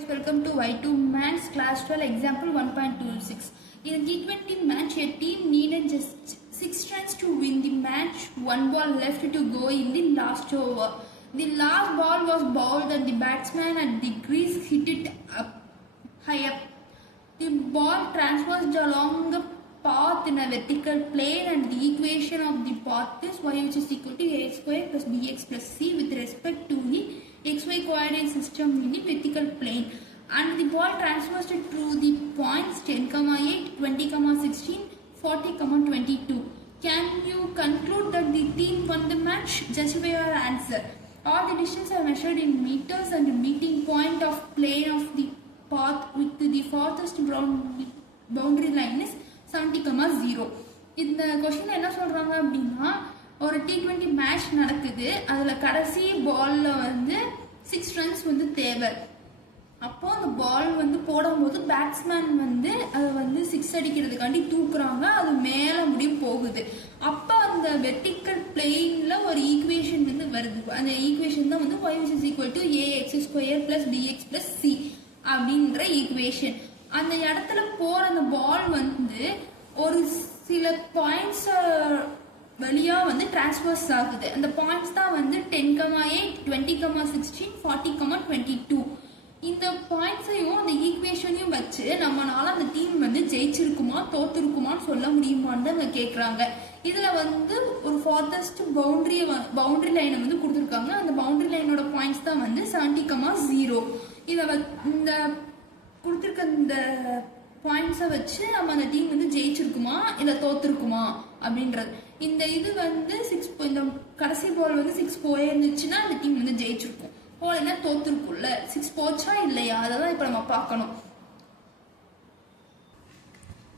Welcome to Y2 Maths Class 12 Example 1.26. In a T20 match, a team needed just 6 runs to win the match. One ball left to go in the last over. The last ball was bowled and the batsman at the crease hit it high up. The ball transversed along the path in a vertical plane, and the equation of the path is y which is equal to ax square plus bx plus c with respect to the xy coordinate system in the vertical plane, and the ball transversed through the points 10, 8, 20, 16, 40, 22. Can you conclude that the team won the match? Justify your answer. All the distances are measured in meters, and the meeting point of plane of the path with the farthest boundary line is 70,0. இந்த question என்ன சொல்றாங்க அப்படின்னா, ஒரு T20 match நடக்குது. அதுல கடைசி பால்ல வந்து 6 ரன்ஸ் வந்து தேவை. அப்போ அந்த பால் வந்து போடும்போது பேட்ஸ்மேன் வந்து அதை வந்து 6 அடிக்கிறதுக்காண்டி தூக்குறாங்க. அது மேல முடியும் போகுது. அப்ப அந்த வெர்டிக்கல் பிளெயின்ல ஒரு ஈக்குவேஷன் வந்து வருது. அந்த ஈக்குவேஷன் தான் வந்து y is equal to ax square plus bx plus c அப்படின்ற ஈக்குவேஷன். அந்த இடத்துல போற அந்த பால் வந்து ஒரு சில பாயிண்ட்ஸ் வழியா வந்து டிரான்ஸ்வர்ஸ் ஆகுது. அந்த பாயிண்ட்ஸ் தான் வந்து 10, 8, 20, 16, 40, 22. இந்த பாயிண்ட்ஸையும் அந்த ஈக்குவேஷனையும் வச்சு நம்மளால அந்த டீம் வந்து ஜெயிச்சிருக்குமா தோத்துருக்குமான்னு சொல்ல முடியுமான்னு தான் கேட்குறாங்க. இதுல வந்து ஒரு ஃபார்தஸ்ட் பவுண்டரி லைனை வந்து கொடுத்துருக்காங்க. அந்த பவுண்டரி லைனோட பாயிண்ட்ஸ் தான் வந்து 70,0. இதை இந்த கொடுத்துருக்க இந்த பாயிண்ட்ஸை வச்சு நம்ம அந்த டீம் வந்து ஜெயிச்சிருக்குமா இல்லை தோத்துருக்குமா அப்படின்றது. இந்த இது வந்து 6, இந்த கடைசி பால் வந்து 6 போயிருந்துச்சுன்னா அந்த டீம் வந்து ஜெயிச்சிருக்கும். போலன்னா தோத்துருக்கும்ல. 6 போச்சா இல்லையா அதெல்லாம் இப்போ நம்ம பார்க்கணும்.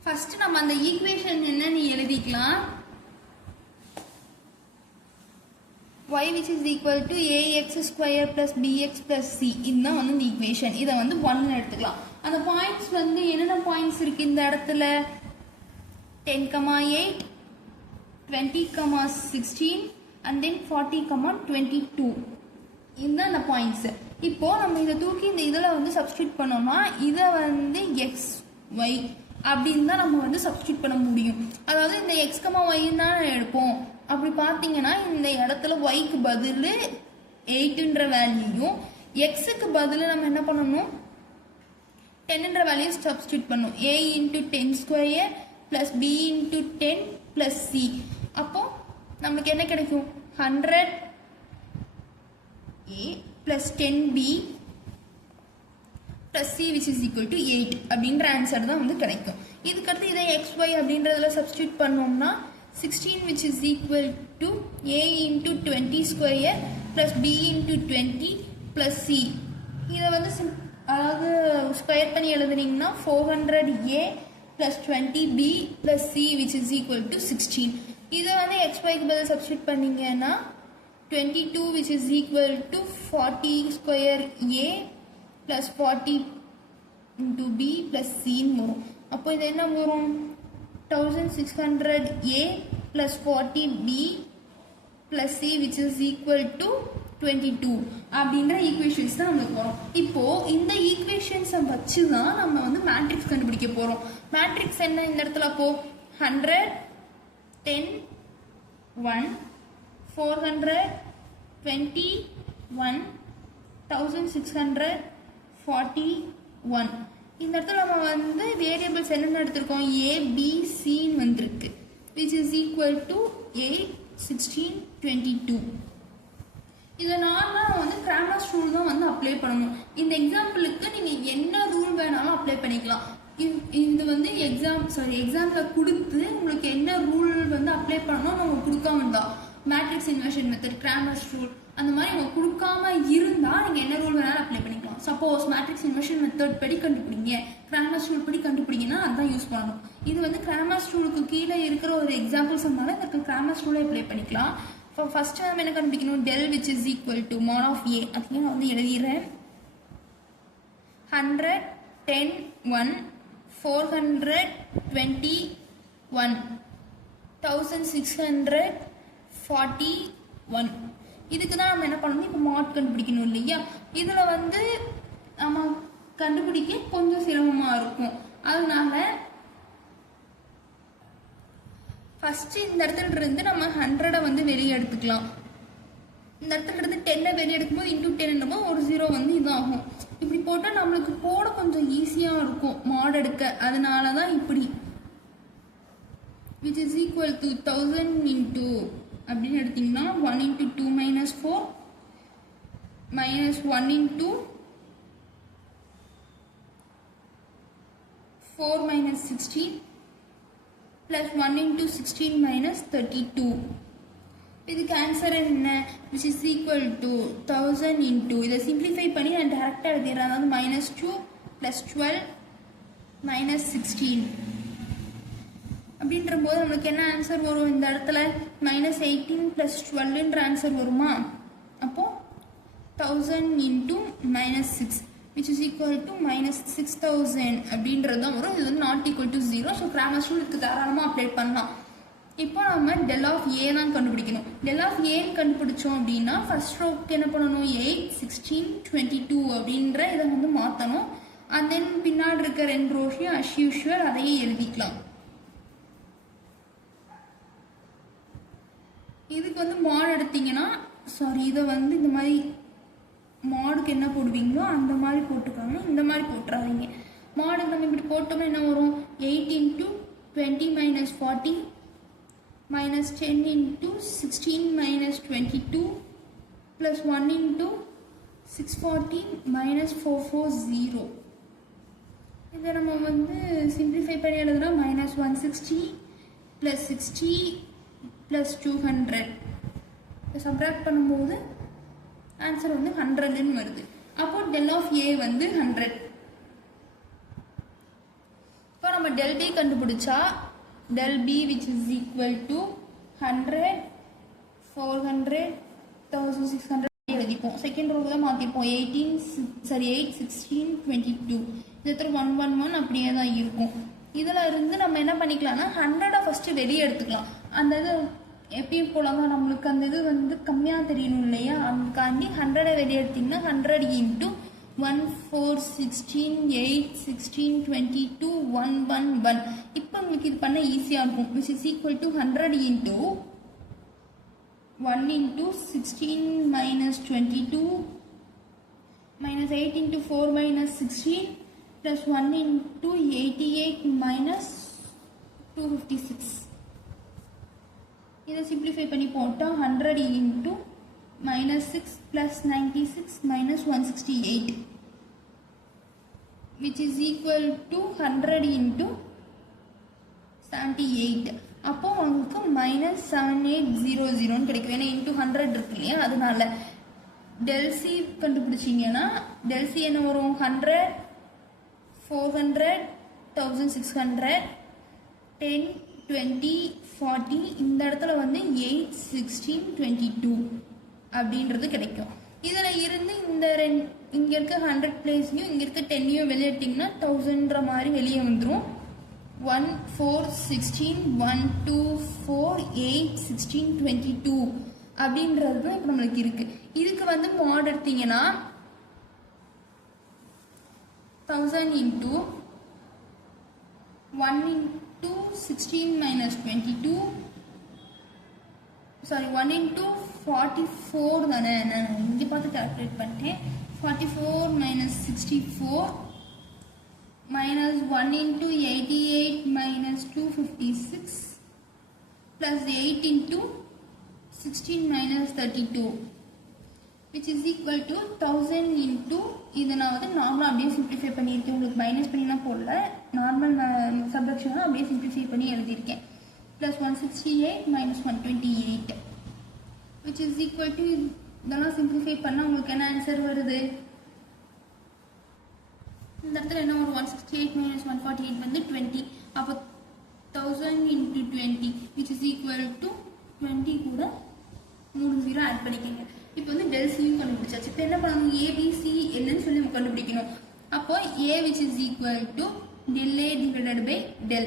ஃபர்ஸ்ட் நம்ம அந்த ஈக்குவேஷன் என்னன்னு எழுதிக்கலாம். y which is equal to ax square plus bx plus c. இதுதான் வந்து இந்த ஈக்குவேஷன். இதை வந்து 1 எடுத்துக்கலாம். அந்த பாயிண்ட்ஸ் வந்து என்னென்ன பாயிண்ட்ஸ் இருக்கு இந்த இடத்துல? 10, 8, 20, 16 and then 40, 22. இதுதான் அந்த பாயிண்ட்ஸ். இப்போ நம்ம இதை தூக்கி இந்த இதில் வந்து சப்ஸ்டியூட் பண்ணோம்னா இதை வந்து எக்ஸ் ஒய் அப்படின்னு தான் நம்ம வந்து சப்ஸ்டியூட் பண்ண முடியும். அதாவது இந்த எக்ஸ் ஒய்ன்னு தான் எடுப்போம். அப்படி பார்த்தீங்கன்னா இந்த இடத்துல ஒய்க்கு பதில் 8ன்ற வேல்யூயும் எக்ஸுக்கு பதில் நம்ம என்ன பண்ணணும், 10ன்ற வேல்யூ சப்ஸ்டியூட் பண்ணணும். a into 10 square plus b into 10 plus c. அப்போ நமக்கு என்ன கிடைக்கும்? 100a plus 10b plus c which is equal to 8 அப்படின்ற ஆன்சர் தான் வந்து கிடைக்கும். இதுக்கடுத்து இதை xy அப்படின்றதுல சப்ஸ்டியூட் பண்ணோம்னா 16 which is equal to a into 20 square plus b into 20 plus c. இதை வந்து அதாவது ஸ்கொயர் பண்ணி எழுதுனீங்கன்னா 400a plus 20b plus c which is equal to 16. இதை வந்து xyக்கு பதில் சப்ஸ்டியூட் பண்ணீங்கன்னா 22 which is equal to 40 square a plus 40 into b plus c வரும். அப்போ இது என்ன வரும்? 1600a plus 40b plus c which is equal to 22 அப்படின்ற ஈக்குவேஷன்ஸ் தான் நமக்கு வரும். இப்போ இந்த ஈக்குவேஷன்ஸை வச்சு தான் நம்ம வந்து மேட்ரிக்ஸ் கண்டுபிடிக்க போகிறோம். மேட்ரிக்ஸ் என்ன இந்த இடத்துல? அப்போ 100, 10, 1, 400, 21, 1600, 41. இந்த இடத்துல நம்ம வந்து வேரியபிள்ஸ் என்னென்ன எடுத்திருக்கோம்? a b c வந்திருக்கு which is equal to 8, 16, 22. இதை நார்மலாக வந்து கிராமர்ஸ் ரூல் தான் வந்து அப்ளை பண்ணணும். இந்த எக்ஸாம்பிளுக்கு நீங்கள் என்ன ரூல் வேணாலும் அப்ளை பண்ணிக்கலாம். இது வந்து எக்ஸாம்பிள் கொடுத்து உங்களுக்கு என்ன ரூல் வந்து அப்ளை பண்ணணும் நம்ம கொடுக்காம இருந்தா matrix inversion method, Cramer's rule அந்த மாதிரி நம்ம கொடுக்காம இருந்தால் நீங்கள் என்ன ரூல் வேணாலும் அப்ளை பண்ணிக்கலாம். சப்போஸ் மேட்ரிக்ஸ் இன்வர்ஷன் மெத்தட் படி கண்டுபிடிங்க, கிராமர்ஸ் ரூல் படி கண்டுபிடிங்கன்னா அதுதான் யூஸ் பண்ணணும். இது வந்து கிராமர்ஸ் ரூலுக்கு கீழே இருக்கிற ஒரு எக்ஸாம்பிள்ஸ் இருந்தாலும் இந்த கிராமர்ஸ் ரூலை அப்ளை பண்ணிக்கலாம். இப்போ ஃபர்ஸ்ட் நம்ம என்ன கண்டுபிடிக்கணும்? Tell which is equal to mod of A. அதையும் நான் வந்து எழுதிடுறேன். 100, 10, 1, 400, 21, 1641. இதுக்கு தான் நம்ம என்ன பண்ணணும்? இப்போ மாட் கண்டுபிடிக்கணும் இல்லையா? இதில் வந்து நம்ம கண்டுபிடிக்க கொஞ்சம் சிரமமாக இருக்கும். அதனால ஃபஸ்ட்டு இந்த இடத்துல இருந்து நம்ம 100 வந்து வெளியே எடுத்துக்கலாம். இந்த இடத்துல இருந்து 10 வெளியே எடுக்கும்போது இன்டூ 10 ஒரு 0 வந்து இதாகும். இப்படி போட்டால் நம்மளுக்கு போட கொஞ்சம் ஈஸியாக இருக்கும் மாட் எடுக்க. அதனால தான் இப்படி which is equal to 1000 into அப்படின்னு எடுத்தீங்கன்னா 1 into 2 minus 4 minus 1 into 4 minus 16 plus 1 into 16 minus 32. இதுக்கு ஆன்சர் என்ன? which is equal to 1000 into இதை சிம்பிளிஃபை பண்ணி நான் டேரெக்டாக எழுதிடுறேன். அதாவது -2 plus 12 minus 16 அப்படின்ற போது நம்மளுக்கு என்ன ஆன்சர் வரும்? இந்த இடத்துல -18 plus 12ன்ற ஆன்சர் வருமா? அப்போது 1000 into -6 which is equal to -6000 அப்படின்றது தான் வரும். இது வந்து not equal to 0. So grammar rule இதுக்கு தாராளமாக அப்ளை பண்ணலாம். இப்போ நம்ம del of a தான் கண்டுபிடிக்கணும். del of a கண்டுபிடிச்சோம் அப்படின்னா ஃபர்ஸ்ட் ரோக்கு என்ன பண்ணணும்? 8, 16, 22 அப்படின்ற இதை வந்து மாற்றணும். அண்ட் தென் பின்னாடி இருக்க 2 ரோஷையும் அஸ் யூஷுவல் அதையே எழுதிக்கலாம். இதுக்கு வந்து மாட் எடுத்தீங்கன்னா இதை வந்து இந்த மாதிரி மாடுக்கு என்ன போடுவீங்களோ அந்த மாதிரி போட்டுக்காங்க. இந்த மாதிரி போட்டுறாதீங்க. மாடுக்கு நம்ம இப்படி போட்டோம்னா என்ன வரும்? 8 into 20 minus 40 minus 10 into 16 minus 22 plus 1 into 640 minus 440. இதை நம்ம வந்து சிம்பிளிஃபை பண்ணி எழுதுனா -160 plus 60 plus 200 சப்ராக்ட் பண்ணும்போது ஆன்சர் வந்து 100ன்னு வருது. அப்போ del of a வந்து 100. இப்போ நம்ம del b கண்டுபிடிச்சா del b which is equal to 100, 400, 1600 எழுதிப்போம். Second ரோவில் தான் மாற்றிப்போம். 8, 16, 22 இது 1, 1, 1 அப்படியே தான் இருக்கும். இதில் இருந்து நம்ம என்ன பண்ணிக்கலாம்னா 100 ஃபஸ்ட்டு வெளியே எடுத்துக்கலாம். அந்த இது எப்பயும் போலங்க நம்மளுக்கு அந்த இது வந்து கம்மியாக தெரியணும் இல்லையா? அதுக்காண்டி 100 வெளியே எடுத்திங்கன்னா 100 into 1, 4, 16, 8, 16, 22, 1, 1, 1. இப்போ உங்களுக்கு இது பண்ண ஈஸியாக இருக்கும். which is equal to 100 into 1 into 16 minus 22 minus 8 into 4 minus 16 plus 1 into 88 minus 256. இதை சிம்பிளிஃபை பண்ணி போட்டால் 100 into -6 plus 96 minus 168 which is equal to 100 into 78. அப்போ உங்களுக்கு -7800 கிடைக்கும். ஏன்னா இன்ட்டு 100 இருக்கு இல்லையா? அதனால del c கண்டுபிடிச்சிங்கன்னா del c என்ன வரும்? 100, 400, 1600, 10, 20, 40. இந்த இடத்துல வந்து 8, 16, 22 அப்படின்றது கிடைக்கும். இதில் இருந்து இந்த இங்கே இருக்க 100 பிளேஸ்லையும் இங்கே இருக்க 10ஐயும் வெளியேட்டிங்கன்னா 1000ன்ற மாதிரி வெளியே வந்துடும். 1, 4, 16, 1, 2, 4, 8, 16, 22 அப்படின்றது தான் இப்போ நம்மளுக்கு இருக்கு. இதுக்கு வந்து மாட் எடுத்தீங்கன்னா 1000 into 1 into 16 minus 22 1 into 44 தானே? நான் இங்கே பார்த்து கால்குலேட் பண்ணிட்டேன். 44 minus 64 minus 1 into 88 minus 256 plus 8 into 16 minus 32 which is equal to 1000 into இதை நான் வந்து நார்மலாக அப்படியே சிம்பிளிஃபை பண்ணியிருக்கேன். உங்களுக்கு மைனஸ் பண்ணிலாம் போடல, நார்மல் சப்ட்ராக்ஷனாக அப்படியே சிம்பிளிஃபை பண்ணி எழுதியிருக்கேன். plus 168 minus 128 which is equal to இதெல்லாம் சிம்பிளிஃபை பண்ணால் உங்களுக்கு என்ன ஆன்சர் வருது? இந்த இடத்துல என்ன ஒரு 168 minus 148 வந்து 20. அப்போ 1000 into 20 which is equal to 20 கூட 3 0 ஆட் பண்ணிக்கோங்க. இப்போ வந்து del c கண்டுபிடிச்சாச்சு. இப்போ என்ன பண்ணணும்? abc என்னன்னு சொல்லி நம்ம கண்டுபிடிக்கணும். அப்போ a which is equal to del a divided by del.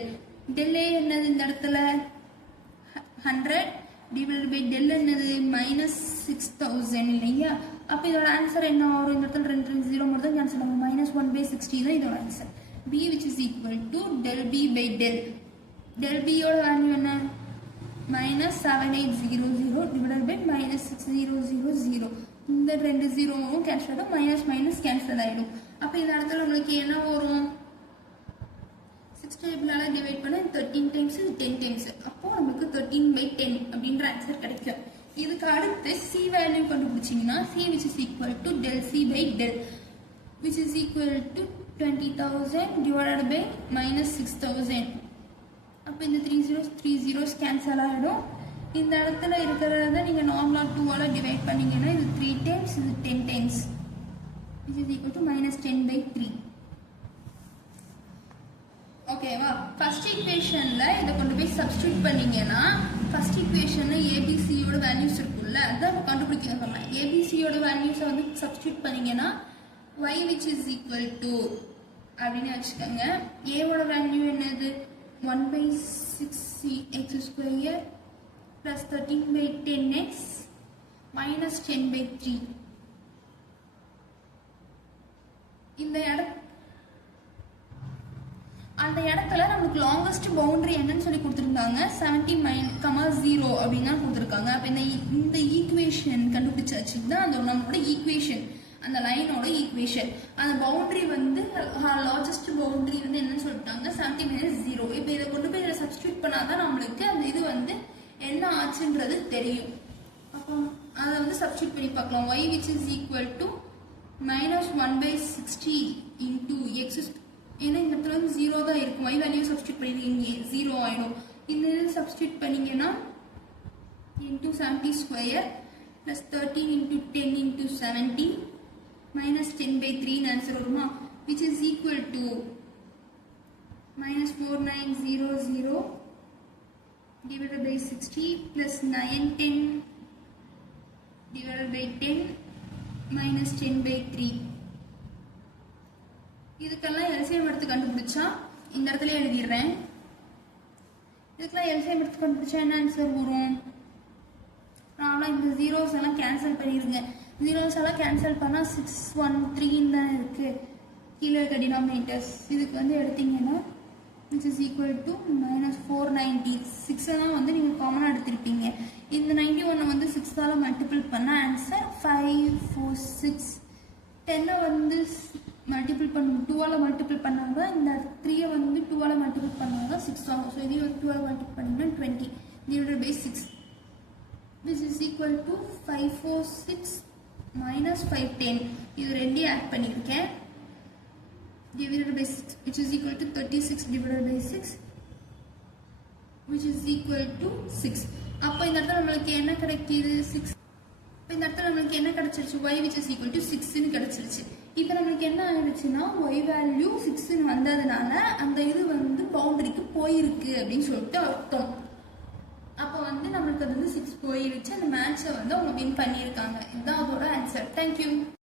del a என்னது? இந்த இடத்துல 100 divided by del என்னது? -6000 இல்லையா? அப்போ இதோட ஆன்சர் என்ன வரும்? இந்த இடத்துல 2 0 மட்டும் தான் கேன்சல் ஆகும். -1/60 தான் இதோட answer. B which is equal to del B by del. Del B யோட வேல்யூ என்ன? -7800 divided by -6000. இந்த 2 0வும் கேன்சல் ஆகும். மைனஸ் கேன்சல் ஆகிடும். அப்போ இந்த இடத்துல நம்மளுக்கு என்ன வரும்? 6 டேபிளால் டிவைட் பண்ண 13 டைம்ஸ் 10 டைம்ஸ். அப்போது நம்மளுக்கு 13/10 அப்படின்ற ஆன்சர் கிடைக்கும். இதுக்கு அடுத்து C வேல்யூ கண்டுபிடிச்சிங்கன்னா C which is equal to del C by del which is equal to 20,000 divided by -6000. அப்போ இந்த 3 zeros கேன்சல் ஆகிடும். இந்த இடத்துல இருக்கிறத நீங்கள் நார்மலாக 2ஆல் டிவைட் பண்ணிங்கன்னா இது 3 டைம்ஸ் இது 10 times which is equal to -10/3. ஓகேவா? ஃபர்ஸ்ட் ஈக்குவேஷனில் இதை கொண்டு போய் சப்ஸ்டியூட் பண்ணிங்கன்னா ஃபர்ஸ்ட் ஈக்குவேஷனில் ஏபிசியோட வேல்யூஸ் இருக்குல்ல, அதான் கண்டுபிடிக்க சொல்லலாம். ஏபிசியோட வேல்யூஸை வந்து சப்ஸ்டியூட் பண்ணிங்கன்னா y which is equal to அப்படின்னு வச்சுக்கோங்க. ஏவோட வேல்யூ என்னது? 1/6x² plus 13/10x minus 10/3. அந்த இடத்துல நமக்கு லாங்கஸ்ட் பவுண்டரி என்னன்னு சொல்லி கொடுத்துருந்தாங்க. 70, 0 அப்படின்னு தான் கொடுத்துருக்காங்க. அப்போ இந்த ஈக்குவேஷன் கண்டுபிடிச்சாச்சு. தான் அந்த நம்மளோட ஈக்குவேஷன், அந்த லைனோட ஈக்குவேஷன். அந்த பவுண்டரி வந்து லார்ஜஸ்ட் பவுண்டரி வந்து என்னன்னு சொல்லிட்டாங்க? 70 - 0. இப்போ இதை கொண்டு போய் இதில் சப்ஸ்டியூட் பண்ணாதான் நம்மளுக்கு அந்த இது வந்து என்ன ஆச்சுன்றது தெரியும். அப்போ அதை வந்து சப்ஸ்டியூட் பண்ணி பார்க்கலாம். y which is equal to -1/60 into x. ஏன்னா இந்த இடத்துல வந்து 0 தான் இருக்கும். y வேல்யூ சப்ஸ்டியூட் பண்ணிருக்கீங்க 0 ஆயிடும். இந்த இது சப்ஸ்டியூட் பண்ணீங்கன்னா into 70² plus 13 into 10 into 70 minus 10/3 answer வருமா? which is equal to -4900 divided by 60 plus 910 divided by 10 minus 10/3. இதுக்கெல்லாம் எல்சிஎம் எடுத்து கண்டுபிடிச்சா இந்த இடத்துல எழுதிடுறேன். இதுக்கெல்லாம் எல்சிஎம் எடுத்து கண்டுபிடிச்சா என்ன ஆன்சர் வரும்? நானும் இந்த ஜீரோஸ் எல்லாம் கேன்சல் பண்ணிடுங்க. ஜீரோஸ் எல்லாம் கேன்சல் பண்ணால் 613 தான் இருக்குது கீழே இருக்க டினாமினேட்டர்ஸ். இதுக்கு வந்து எடுத்தீங்கன்னா which is equal to -490. 6 எல்லாம் வந்து நீங்கள் காமனாக எடுத்திருப்பீங்க. இந்த 91 வந்து 6ஆல் மல்டிபிள் பண்ண ஆன்சர் 546. 10 வந்து மல்டிபிள் பண்ணும் 2ஆல் மல்டிபிள் பண்ணாங்க. இந்த 3 வந்து 2ஆல் மல்டிபிள் பண்ணாங்க 6 ஆகும். ஸோ இது வந்து 2ஆல் மல்டிபிள் பண்ணிங்கன்னா 20 divided by 6 which is equal to 546 minus 510. இது ரெண்டையும் ஆட் பண்ணியிருக்கேன். divided by 6 which is equal to 36 divided by 6 which is equal to 6. அப்போ இந்த இடத்துல நம்மளுக்கு என்ன கிடைக்குது? 6. இப்போ இந்த இடத்துல நம்மளுக்கு என்ன கிடைச்சிருச்சு? y which is equal to 6ன்னு கிடைச்சிருச்சு. இப்போ நம்மளுக்கு என்ன ஆயிடுச்சுன்னா y வேல்யூ 6ன்னு வந்ததுனால அந்த இது வந்து பவுண்டரிக்கு போயிருக்கு அப்படின்னு சொல்லிட்டு அர்த்தம். அப்போ வந்து நம்மளுக்கு அது வந்து 6 போயிருச்சு. அந்த மேட்சை வந்து அவங்க வின் பண்ணியிருக்காங்க. இதுதான் அதோட ஆன்சர். தேங்க்யூ.